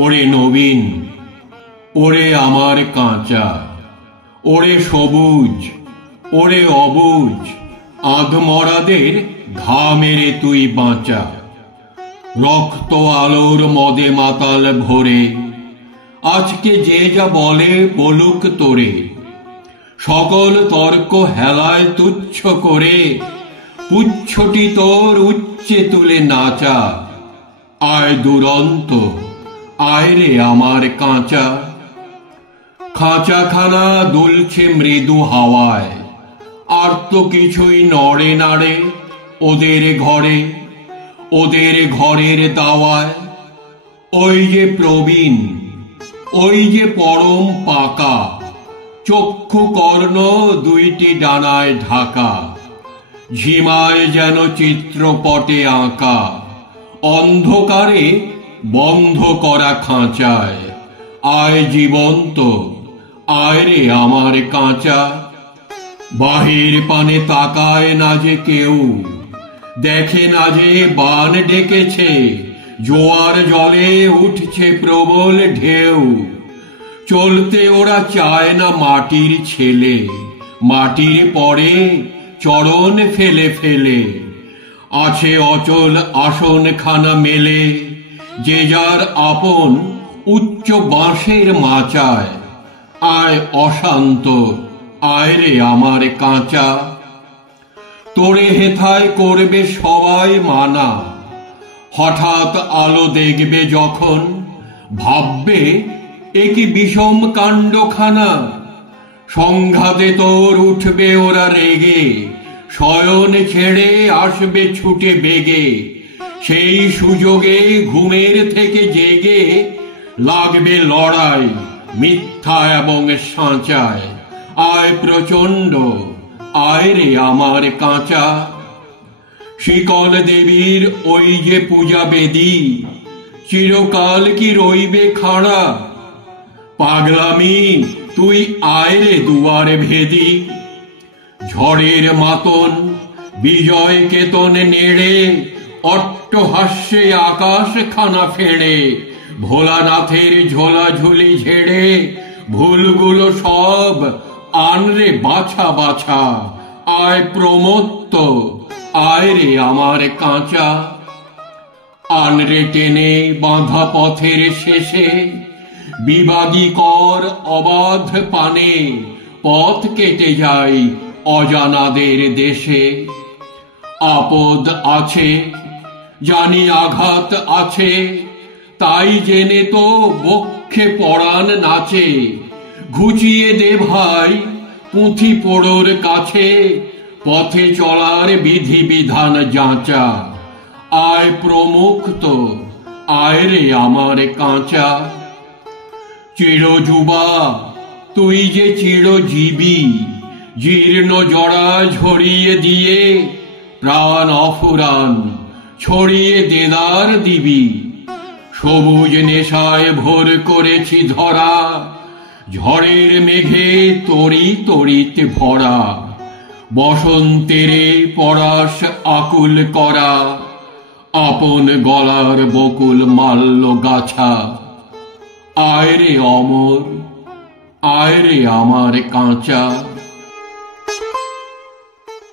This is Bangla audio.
ওরে নবীন, ওরে আমার কাঁচা, ওরে সবুজ, ওরে অবুজ, আধমরাদের ঘা মেরে তুই বাঁচা। রক্ত আলোর মদে মাতাল ভরে আজকে যে যা বলে বলুক তোরে, সকল তর্ক হেলায় তুচ্ছ করে পুচ্ছটি তোর উচ্চে তুলে নাচা। আয় দুরন্ত, আয় রে আমার কাঁচা। খাঁচাখানা দুলছে মৃদু হাওয়ায়, আর তো কিছুই নড়ে নাড়ে ওদের ঘরে, ওদের ঘরের দাওয়ায়। ওই যে প্রবীণ, ওই যে পরম পাকা, চক্ষু কর্ণ দুইটি ডানায় ঢাকা, ঝিমায় যেন চিত্রপটে আঁকা, অন্ধকারে বন্ধ করা খাঁচায়। আয় জীবন্ত, আয় রে আমার কাঁচা। বাহির পানে তাকায় না যে কেউ, দেখে না যে বান ডেকেছে, জোয়ার জলে উঠছে প্রবল ঢেউ। চলতে ওরা চায় না মাটির ছেলে, মাটির পরে চরণ ফেলে ফেলে। আছে অচল আসনখানা মেলে, যে যার আপন উচ্চ বাঁশের মাচায়। আয় অশান্ত, আয় রে আমার কাঁচা। তোরে হেথায় করবে সবাই মানা, হঠাৎ আলো দেখবে যখন ভাববে এ কি বিষম কাণ্ডখানা। সংঘাতে তোর উঠবে ওরা রেগে, শয়ন ছেড়ে আসবে ছুটে বেগে। সেই সুযোগে ঘুমের থেকে জেগে লাগবে লড়াই মিথ্যা এবং সাঁচায়। আয় প্রচণ্ড, আয় রে আমার কাঁচা। শিকল দেবীর ওই যে পূজা বেদী, চিরকাল কি রইবে খাড়া? পাগলামি তুই আয় রে দুয়ারে ভেদি। ঝড়ের মাতন বিজয় কেতন নেড়ে অট্টহাস্যে আকাশ খানা ফেড়ে। ভোলানাথের ঝোলাঝুলি ঝেড়ে ভুলগুলো সব আনরে বাছা বাছা। আয় প্রমত্ত, আয় রে আমার কাঁচা। আনরে টেনে বাঁধা পথের শেষে বিবাদী কর অবাধ পানে। পথ কেটে যাই অজানাদের দেশে। আপদ আছে, জানি আঘাত আছে, তাই জেনে তো বক্ষে পরাণ নাচে। ঘুচিয়ে দে ভাই পুঁথি পোড়োর কাছে, পথে চলার বিধি বিধান যাঁচা। আয় প্রমুক্ত, আয় রে আমার কাঁচা। চিরযুবা তুই যে চিরজীবী, জীর্ণ জড়া ঝরিয়ে দিয়ে প্রাণ অফুরান ছড়িয়ে দেদার দিবি। সবুজ নেশায় ভোর করেছি ধরা, ঝড়ের মেঘে তরি তরিতে ভরা। বসন্তের পরাশ আকুল করা, আপন গলার বকুল মাল্য গাছা। আয় রে অমর, আয় রে আমার কাঁচা।